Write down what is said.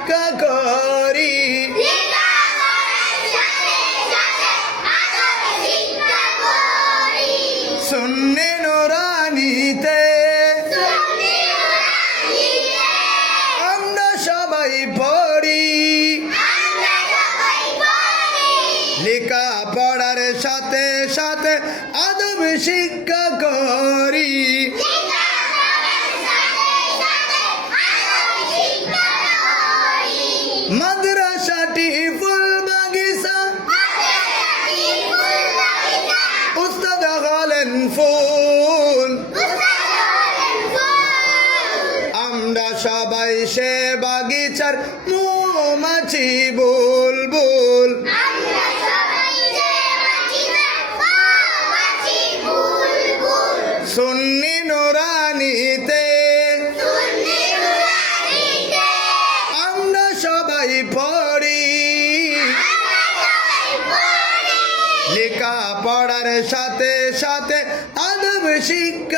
শিক্ষা করি। সুন্নি নুরানিতে আমরা সবাই পড়ি, লেখা পড়ার সাথে সাথে আদব শিক্ষা করি। মাদ্রাসাটি ফুল বাগিচা, উস্তাদ হলেন ফুল, আমরা সবাই সে বাগিচার মৌমাছি বুলবুল। সুন্নি নুরানিতে আমরা সবাই পড়ি, লেখা পড়ার সাথে সাথে আদব শিক্ষা